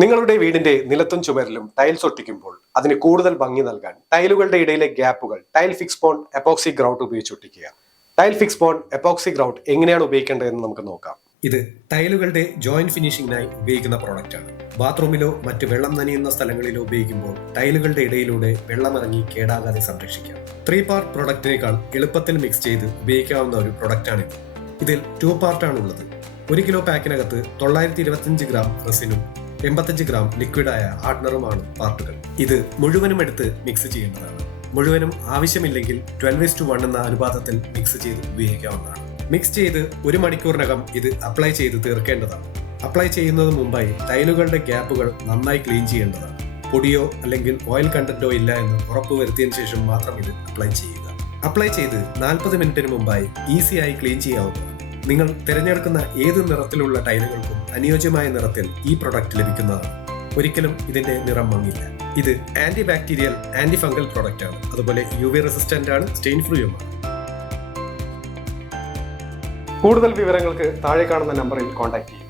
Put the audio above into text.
നിങ്ങളുടെ വീടിന്റെ നിലത്തും ചുമരിലും ടൈൽസ് ഒട്ടിക്കുമ്പോൾ അതിന് കൂടുതൽ ഭംഗി നൽകാൻ ടൈലുകളുടെ ഇടയിലെ ഗ്യാപ്പുകൾ tile fix bond epoxy grout ഉപയോഗിച്ച് ഒട്ടിക്കുക. Tile fix bond epoxy grout എങ്ങനെയാണ് ഉപയോഗിക്കേണ്ടതെന്ന് നമുക്ക് നോക്കാം. ഇത് ടൈലുകളുടെ ജോയിന്റ് ഫിനിഷിംഗിനായി ഉപയോഗിക്കുന്ന പ്രോഡക്റ്റ് ആണ്. ബാത്റൂമിലോ മറ്റ് വെള്ളം നനയുന്ന സ്ഥലങ്ങളിലോ ഉപയോഗിക്കുമ്പോൾ ടൈലുകളുടെ ഇടയിലൂടെ വെള്ളമിറങ്ങി കേടാകാതെ സംരക്ഷിക്കാം. 3 പാർട്ട് പ്രോഡക്റ്റിനേക്കാൾ എളുപ്പത്തിൽ മിക്സ് ചെയ്ത് ഉപയോഗിക്കാവുന്ന ഒരു പ്രോഡക്റ്റാണിത്. ഇതിൽ 2 പാർട്ടാണ് ഉള്ളത്. 1 കിലോ പാക്കിനകത്ത് 925 ഗ്രാം റെസിനും 85 ഗ്രാം ലിക്വിഡായ ഹാർഡ്നറുമാണ് പാർട്ടുകൾ. ഇത് മുഴുവനും എടുത്ത് മിക്സ് ചെയ്യേണ്ടതാണ്. മുഴുവനും ആവശ്യമില്ലെങ്കിൽ 12:1 എന്ന അനുപാതത്തിൽ മിക്സ് ചെയ്ത് ഉപയോഗിക്കാവുന്നതാണ്. മിക്സ് ചെയ്ത് 1 മണിക്കൂറിനകം ഇത് അപ്ലൈ ചെയ്ത് തീർക്കേണ്ടതാണ്. അപ്ലൈ ചെയ്യുന്നതിന് മുമ്പായി ടൈലുകളുടെ ഗ്യാപ്പുകൾ നന്നായി ക്ലീൻ ചെയ്യേണ്ടതാണ്. പൊടിയോ അല്ലെങ്കിൽ ഓയിൽ കണ്ടന്റോ ഇല്ല എന്ന് ഉറപ്പുവരുത്തിയതിനു ശേഷം മാത്രം ഇത് അപ്ലൈ ചെയ്യുക. അപ്ലൈ ചെയ്ത് 40 മിനിറ്റിന് മുമ്പായി ഈസിയായി ക്ലീൻ ചെയ്യാവുന്നതാണ്. നിങ്ങൾ തിരഞ്ഞെടുക്കുന്ന ഏത് നിറത്തിലുള്ള ടൈലുകൾക്കും അനുയോജ്യമായ നിറത്തിൽ ഈ പ്രൊഡക്റ്റ് ലഭിക്കുന്നതാണ്. ഒരിക്കലും ഇതിന്റെ നിറം മങ്ങില്ല. ഇത് anti bacterial, anti fungal product ആണ്. അതുപോലെ UV റെസിസ്റ്റന്റ് ആണ്, സ്റ്റെയിൻ ഫ്രീയുമാണ്. കൂടുതൽ വിവരങ്ങൾക്ക് താഴെ കാണുന്ന നമ്പറിൽ കോൺടാക്ട് ചെയ്യുക.